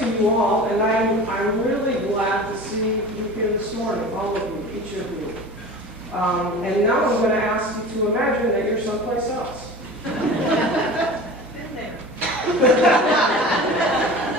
to you all, and I'm really glad to see you here this morning, all of you, each of you. And now I'm going to ask you to imagine that you're someplace else. Been there.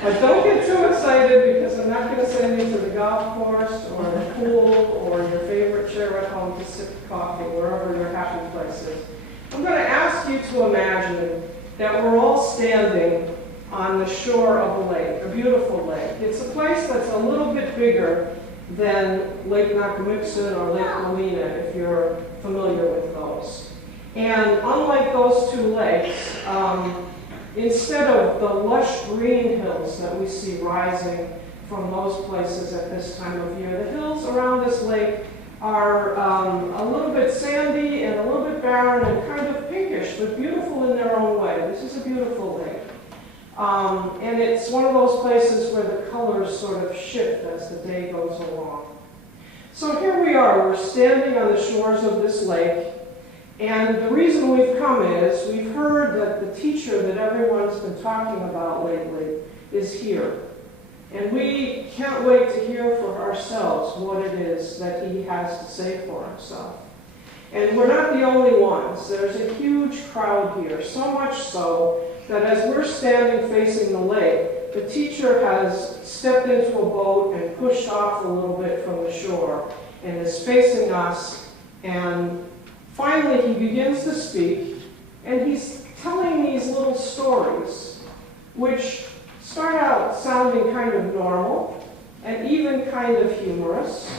But don't get too excited, because I'm not going to send you to the golf course or the pool or your favorite chair at home to sip coffee, wherever your happy place is. I'm going to ask you to imagine that we're all standing on the shore of a lake, a beautiful lake. It's a place that's a little bit bigger than Lake Nakamixon or Lake Molina, if you're familiar with those. And unlike those two lakes, instead of the lush green hills that we see rising from those places at this time of year, the hills around this lake are a little bit sandy and a little bit barren and kind of pinkish, but beautiful in their own way. This is a beautiful lake. And it's one of those places where the colors sort of shift as the day goes along. So here we are, we're standing on the shores of this lake, and the reason we've come is we've heard that the teacher that everyone's been talking about lately is here. And we can't wait to hear for ourselves what it is that he has to say for himself. And we're not the only ones. There's a huge crowd here, so much so that as we're standing facing the lake, the teacher has stepped into a boat and pushed off a little bit from the shore and is facing us. And finally he begins to speak, and he's telling these little stories, which start out sounding kind of normal and even kind of humorous.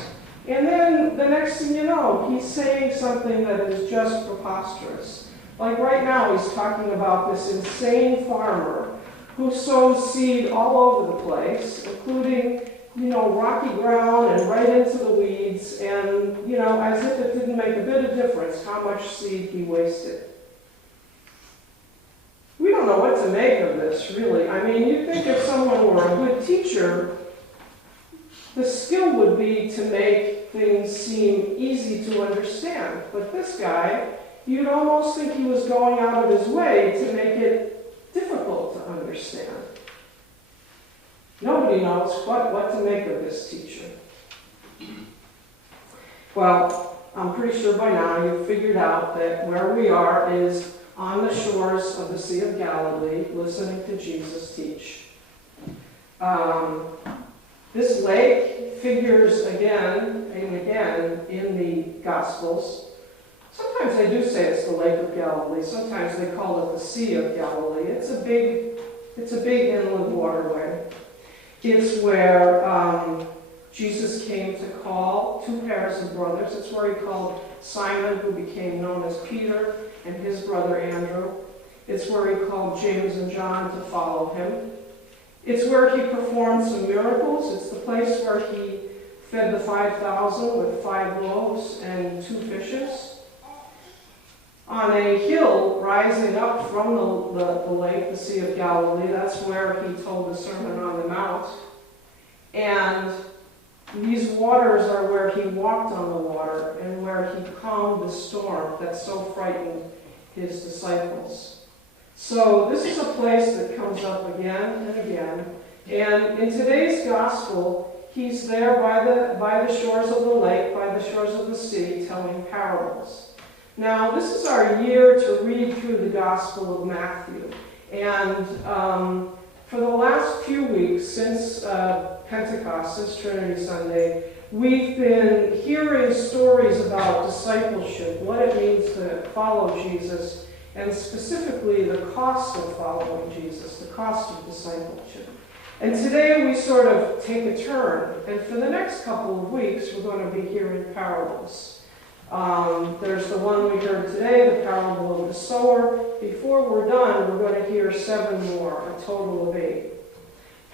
And then the next thing you know, he's saying something that is just preposterous. Like right now, he's talking about this insane farmer who sows seed all over the place, including, rocky ground and right into the weeds, and, as if it didn't make a bit of difference how much seed he wasted. We don't know what to make of this, really. I mean, you'd think if someone were a good teacher, the skill would be to make things seem easy to understand. But this guy, you'd almost think he was going out of his way to make it difficult to understand. Nobody knows what to make of this teacher. Well, I'm pretty sure by now you've figured out that where we are is on the shores of the Sea of Galilee, listening to Jesus teach. This lake figures again and again in the Gospels. Sometimes they do say it's the Lake of Galilee. Sometimes they call it the Sea of Galilee. It's a big inland waterway. It's where Jesus came to call two pairs of brothers. It's where he called Simon, who became known as Peter, and his brother Andrew. It's where he called James and John to follow him. It's where he performed some miracles. It's the place where he fed the 5,000 with 5 loaves and 2 fishes. On a hill rising up from the lake, the Sea of Galilee, that's where he told the Sermon on the Mount. And these waters are where he walked on the water and where he calmed the storm that so frightened his disciples. So this is a place that comes up again and again. And in today's gospel, he's there by the shores of the lake, by the shores of the sea, telling parables. Now, this is our year to read through the Gospel of Matthew. And for the last few weeks, since Pentecost, since Trinity Sunday, we've been hearing stories about discipleship, what it means to follow Jesus, and specifically the cost of following Jesus, the cost of discipleship. And today we sort of take a turn, and for the next couple of weeks, we're going to be hearing parables. There's the one we heard today, the parable of the sower. Before we're done, we're going to hear 7 more, a total of 8.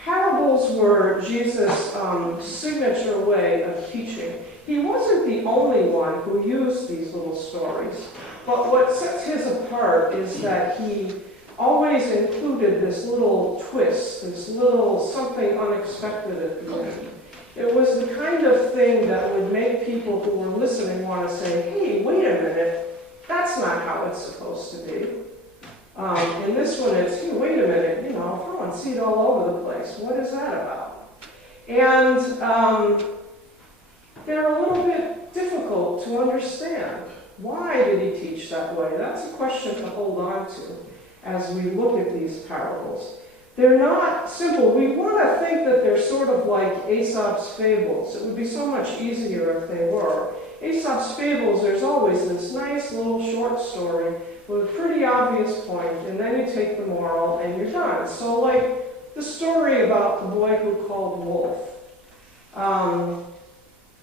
Parables were Jesus' signature way of teaching. He wasn't the only one who used these little stories, but what sets his apart is that he always included this little twist, this little something unexpected at the end. It was the kind of thing that would make people who were listening want to say, hey, wait a minute, that's not how it's supposed to be. In this one, it's, hey, wait a minute, throwing seed all over the place. What is that about? And they're a little bit difficult to understand. Why did he teach that way? That's a question to hold on to as we look at these parables. They're not simple. We want to think that they're sort of like Aesop's fables. It would be so much easier if they were. Aesop's fables, there's always this nice little short story with a pretty obvious point, and then you take the moral and you're done. So like the story about the boy who called wolf.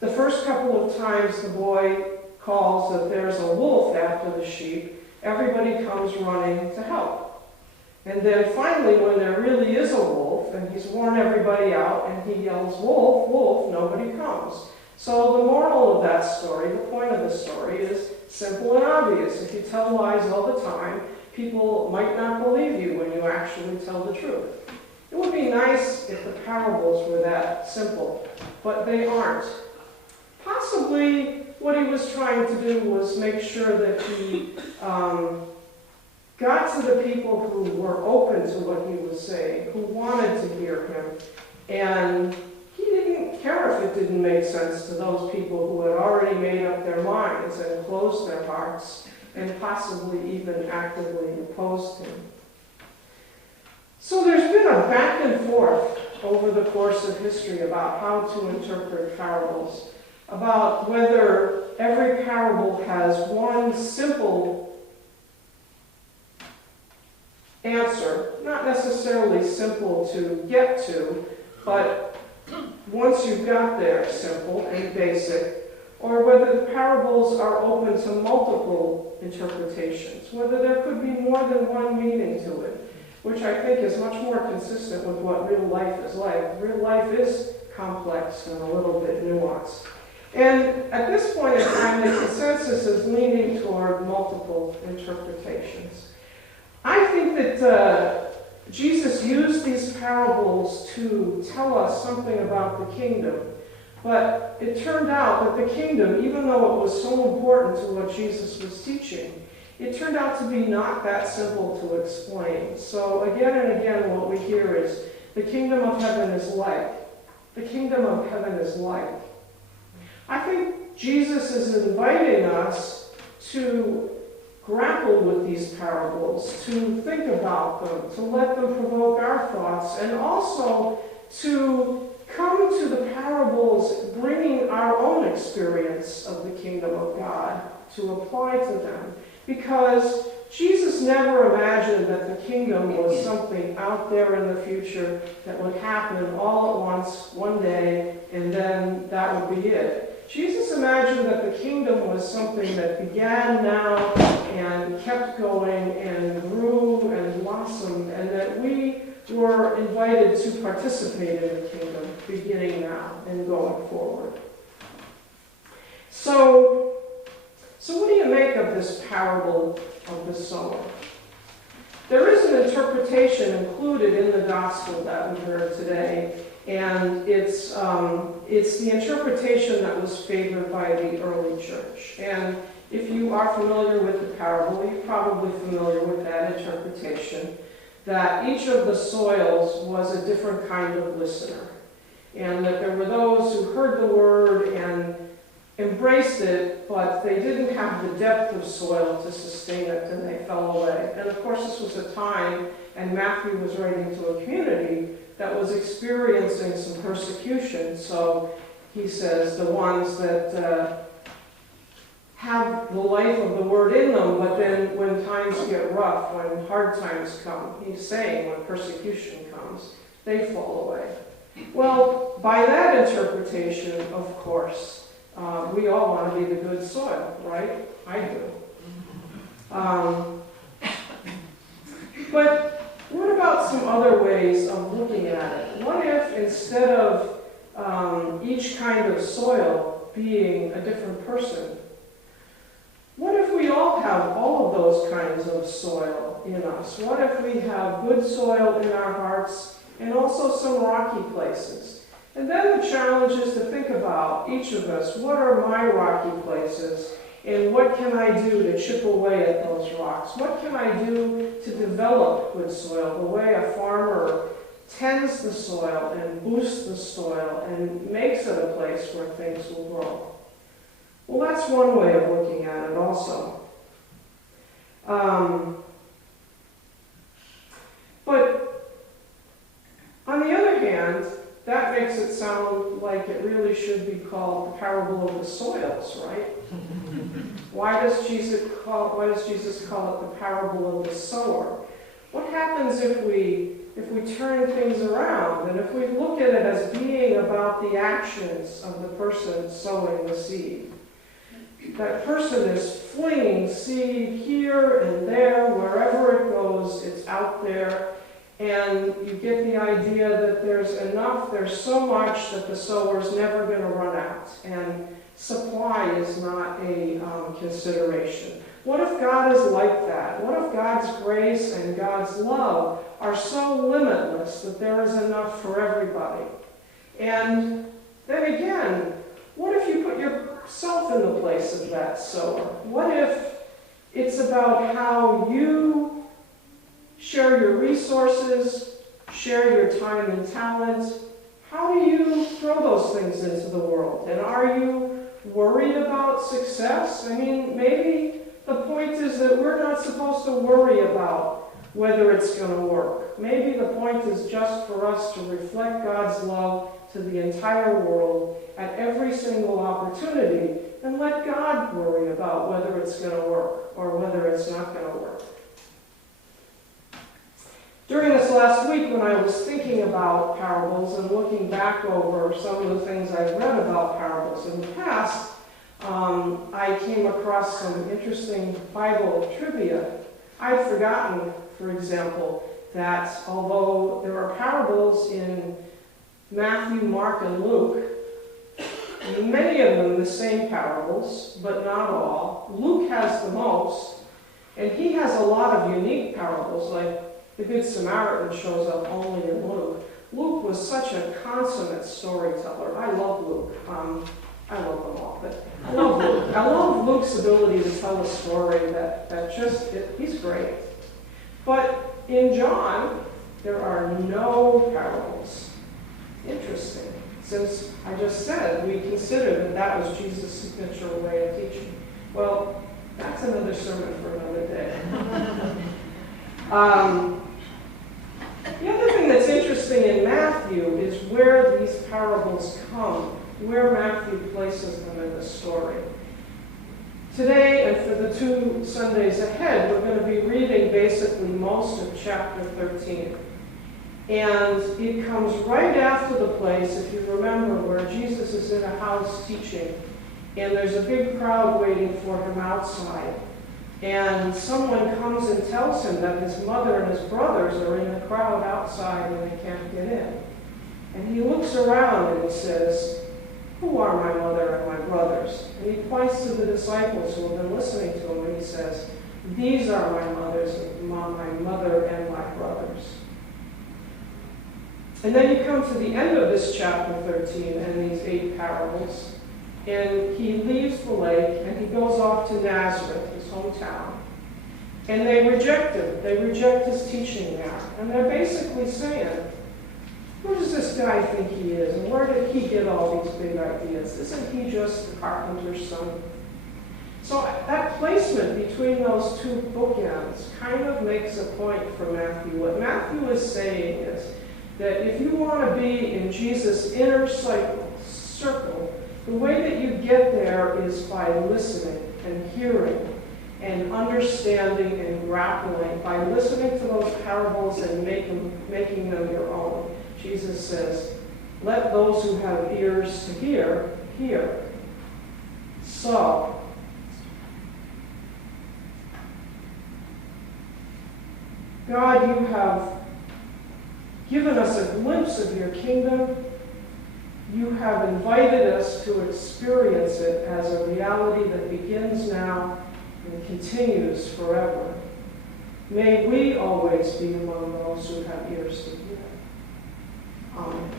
The first couple of times the boy calls that there's a wolf after the sheep, everybody comes running to help. And then finally, when there really is a wolf, and he's worn everybody out, and he yells, wolf, wolf, nobody comes. So the moral of that story, the point of the story, is simple and obvious. If you tell lies all the time, people might not believe you when you actually tell the truth. It would be nice if the parables were that simple, but they aren't. Possibly what he was trying to do was make sure that he got to the people who were open to what he was saying, who wanted to hear him, and he didn't care if it didn't make sense to those people who had already made up their minds and closed their hearts and possibly even actively opposed him. So there's been a back and forth over the course of history about how to interpret parables, about whether every parable has one simple answer, not necessarily simple to get to, but once you've got there, simple and basic, or whether the parables are open to multiple interpretations, whether there could be more than one meaning to it, which I think is much more consistent with what real life is like. Real life is complex and a little bit nuanced. And at this point in time, the consensus is leaning toward multiple interpretations. I think that Jesus used these parables to tell us something about the kingdom. But it turned out that the kingdom, even though it was so important to what Jesus was teaching, it turned out to be not that simple to explain. So again and again what we hear is, the kingdom of heaven is like. The kingdom of heaven is like. I think Jesus is inviting us to grapple with these parables, to think about them, to let them provoke our thoughts, and also to come to the parables bringing our own experience of the kingdom of God to apply to them. Because Jesus never imagined that the kingdom was something out there in the future that would happen all at once, one day, and then that would be it. Jesus imagined that the kingdom was something that began now and kept going and grew and blossomed, and that we were invited to participate in the kingdom beginning now and going forward. So what do you make of this parable of the sower? There is an interpretation included in the gospel that we heard today, and it's the interpretation that was favored by the early church. And if you are familiar with the parable, you're probably familiar with that interpretation, that each of the soils was a different kind of listener, and that there were those who heard the word and embraced it, but they didn't have the depth of soil to sustain it, and they fell away. And of course, this was a time, and Matthew was writing to a community that was experiencing some persecution. So he says the ones that have the life of the word in them, but then when times get rough, when hard times come, he's saying when persecution comes, they fall away. Well, by that interpretation, of course, we all want to be the good soil, right? I do. But what about some other ways of looking at it? What if instead of each kind of soil being a different person, what if we all have all of those kinds of soil in us? What if we have good soil in our hearts and also some rocky places? And then the challenge is to think about each of us, what are my rocky places And what can I do to chip away at those rocks? What can I do to develop good soil? The way a farmer tends the soil and boosts the soil and makes it a place where things will grow. Well, that's one way of looking at it also. But on the other hand, that makes it sound like it really should be called the parable of the soils, right? Why does Jesus call it the parable of the sower? What happens if we turn things around and if we look at it as being about the actions of the person sowing the seed? That person is flinging seed here and there, wherever it goes, it's out there. And you get the idea that there's enough, there's so much that the sower's never going to run out. And supply is not a consideration. What if God is like that? What if God's grace and God's love are so limitless that there is enough for everybody? And then again, what if you put yourself in the place of that sower? What if it's about how you share your resources, share your time and talent? How do you throw those things into the world? And are you worried about success? I mean, maybe the point is that we're not supposed to worry about whether it's going to work. Maybe the point is just for us to reflect God's love to the entire world at every single opportunity and let God worry about whether it's going to work or whether it's not going to work. During this last week, when I was thinking about parables and looking back over some of the things I've read about parables in the past, I came across some interesting Bible trivia. I'd forgotten, for example, that although there are parables in Matthew, Mark, and Luke, many of them the same parables, but not all. Luke has the most, and he has a lot of unique parables, like the Good Samaritan shows up only in Luke. Luke was such a consummate storyteller. I love Luke. I love them all, but I love Luke. I love Luke's ability to tell a story he's great. But in John, there are no parables. Interesting. Since I just said we considered that was Jesus' signature way of teaching. Well, that's another sermon for another day. The other thing that's interesting in Matthew is where these parables come, where Matthew places them in the story. Today, and for the 2 Sundays ahead, we're going to be reading basically most of chapter 13. And it comes right after the place, if you remember, where Jesus is in a house teaching, and there's a big crowd waiting for him outside. And someone comes and tells him that his mother and his brothers are in the crowd outside and they can't get in. And he looks around and he says, "Who are my mother and my brothers?" And he points to the disciples who have been listening to him and he says, "These are my mother and my brothers." And then you come to the end of this chapter 13 and these 8 parables. And he leaves the lake and he goes off to Nazareth, his hometown. And they reject him. They reject his teaching there. And they're basically saying, who does this guy think he is? And where did he get all these big ideas? Isn't he just the carpenter's son? So that placement between those 2 bookends kind of makes a point for Matthew. What Matthew is saying is that if you want to be in Jesus' inner circle, the way that you get there is by listening and hearing and understanding and grappling, by listening to those parables and making them your own. Jesus says, let those who have ears to hear, hear. So, God, you have given us a glimpse of your kingdom. You have invited us to experience it as a reality that begins now and continues forever. May we always be among those who have ears to hear. Amen.